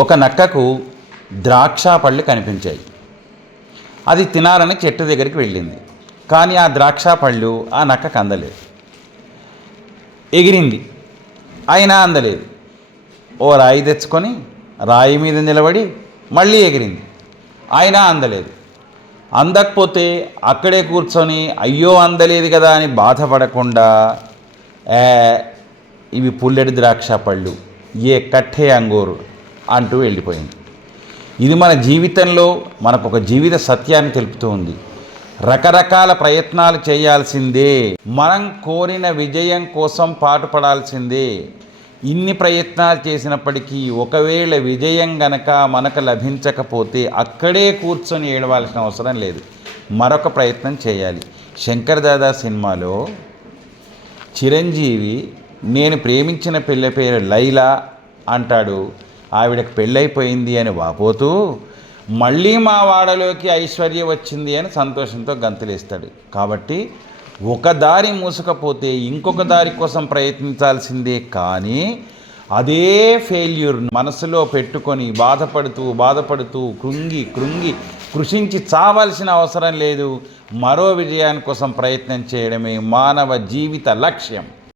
ఒక నక్కకు ద్రాక్ష పళ్ళు కనిపించాయి. అది తినాలని చెట్టు దగ్గరికి వెళ్ళింది. కానీ ఆ ద్రాక్ష పళ్ళు ఆ నక్కకు అందలేదు. ఎగిరింది, అయినా అందలేదు. ఓ రాయి తెచ్చుకొని రాయి మీద నిలబడి మళ్ళీ ఎగిరింది, అయినా అందలేదు. అందకపోతే అక్కడే కూర్చొని అయ్యో అందలేదు కదా అని బాధపడకుండా ఇవి పుల్లెడి ద్రాక్ష పళ్ళు, ఏ కట్టే అంగూరు అంటూ వెళ్ళిపోయింది. ఇది మన జీవితంలో మనకు ఒక జీవిత సత్యాన్ని తెలుపుతూ ఉంది. రకరకాల ప్రయత్నాలు చేయాల్సిందే, మనం కోరిన విజయం కోసం పాటుపడాల్సిందే. ఇన్ని ప్రయత్నాలు చేసినప్పటికీ ఒకవేళ విజయం గనక మనకు లభించకపోతే అక్కడే కూర్చొని ఏడవాల్సిన అవసరం లేదు, మరొక ప్రయత్నం చేయాలి. శంకర్ దాదా సినిమాలో చిరంజీవి నేను ప్రేమించిన పిల్ల పేరు లైలా అంటాడు. ఆవిడకు పెళ్ళైపోయింది అని వాపోతూ మళ్ళీ మా వాడలోకి ఐశ్వర్య వచ్చింది అని సంతోషంతో గంతులేస్తాడు. కాబట్టి ఒక దారి మూసుకపోతే ఇంకొక దారి కోసం ప్రయత్నించాల్సిందే. కానీ అదే ఫెయిల్యూర్ మనసులో పెట్టుకొని బాధపడుతూ కృంగి కృషించి చావాల్సిన అవసరం లేదు. మరో విజయాని కోసం ప్రయత్నం చేయడమే మానవ జీవిత లక్ష్యం.